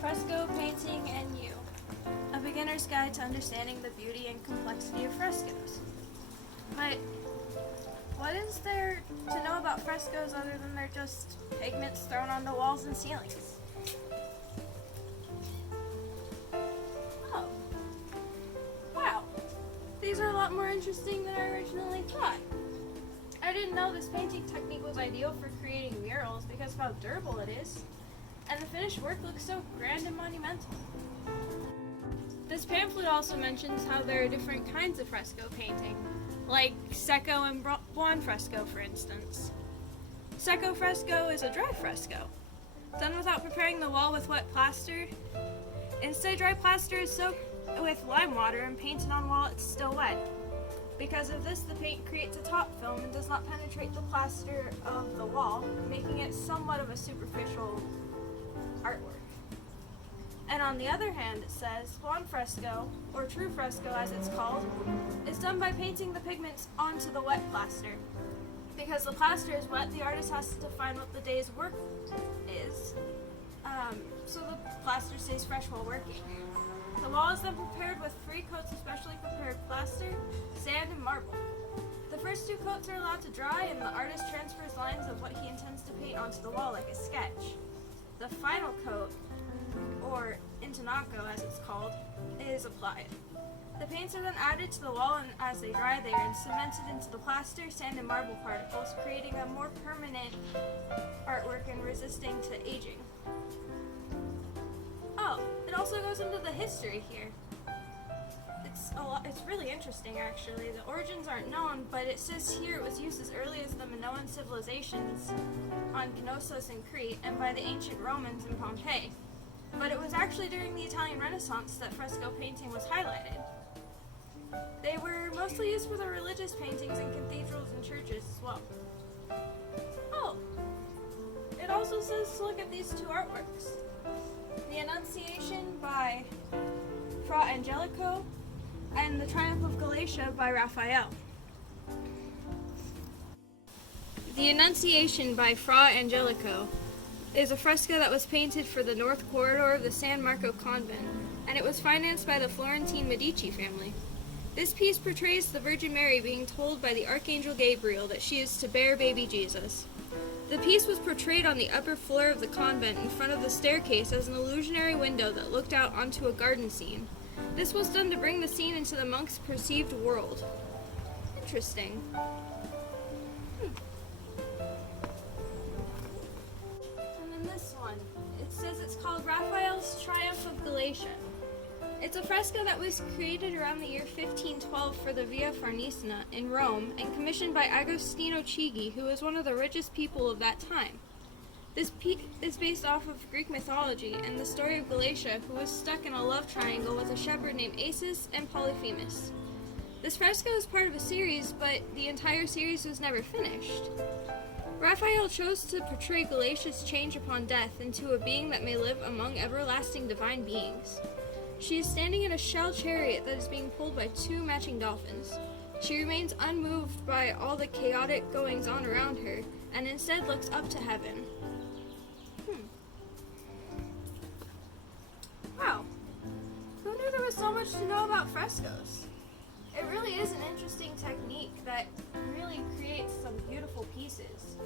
Fresco Painting and You, a beginner's guide to understanding the beauty and complexity of frescoes. But what is there to know about frescoes other than they're just pigments thrown onto walls and ceilings? Oh, wow, these are a lot more interesting than I originally thought. I didn't know this painting technique was ideal for creating murals because of how durable it is, and the finished work looks so grand and monumental. This pamphlet also mentions how there are different kinds of fresco painting, like secco and buon fresco, for instance. Secco fresco is a dry fresco, done without preparing the wall with wet plaster. Instead, dry plaster is soaked with lime water and painted on while it's still wet. Because of this, the paint creates a top film and does not penetrate the plaster of the wall, making it somewhat of a superficial artwork. And on the other hand, it says buon fresco, or true fresco as it's called, is done by painting the pigments onto the wet plaster. Because the plaster is wet, the artist has to define what the day's work is, so the plaster stays fresh while working. The wall is then prepared with 3 coats of specially prepared plaster, sand, and marble. The first 2 coats are allowed to dry, and the artist transfers lines of what he intends to paint onto the wall like a sketch. The final coat, or intonaco as it's called, is applied. The paints are then added to the wall, and as they dry they are cemented into the plaster, sand, and marble particles, creating a more permanent artwork and resisting to aging. Oh, it also goes into the history here. It's really interesting actually. The origins aren't known, but it says here it was used as early as the Minoan civilizations on Knossos in Crete and by the ancient Romans in Pompeii. But it was actually during the Italian Renaissance that fresco painting was highlighted. They were mostly used for the religious paintings in cathedrals and churches as well. Oh, it also says to look at these 2 artworks. The Annunciation by Fra Angelico and the Triumph of Galatia by Raphael. The Annunciation by Fra Angelico is a fresco that was painted for the north corridor of the San Marco convent, and it was financed by the Florentine Medici family. This piece portrays the Virgin Mary being told by the Archangel Gabriel that she is to bear baby Jesus. The piece was portrayed on the upper floor of the convent in front of the staircase as an illusionary window that looked out onto a garden scene. This was done to bring the scene into the monk's perceived world. Interesting. And then this one, it says it's called Raphael's Triumph of Galatia. It's a fresco that was created around the year 1512 for the Via Farnesina in Rome and commissioned by Agostino Chigi, who was one of the richest people of that time. This piece is based off of Greek mythology and the story of Galatia, who was stuck in a love triangle with a shepherd named Acis and Polyphemus. This fresco is part of a series, but the entire series was never finished. Raphael chose to portray Galatia's change upon death into a being that may live among everlasting divine beings. She is standing in a shell chariot that is being pulled by 2 matching dolphins. She remains unmoved by all the chaotic goings-on around her, and instead looks up to heaven. Wow, who knew there was so much to know about frescoes? It really is an interesting technique that really creates some beautiful pieces.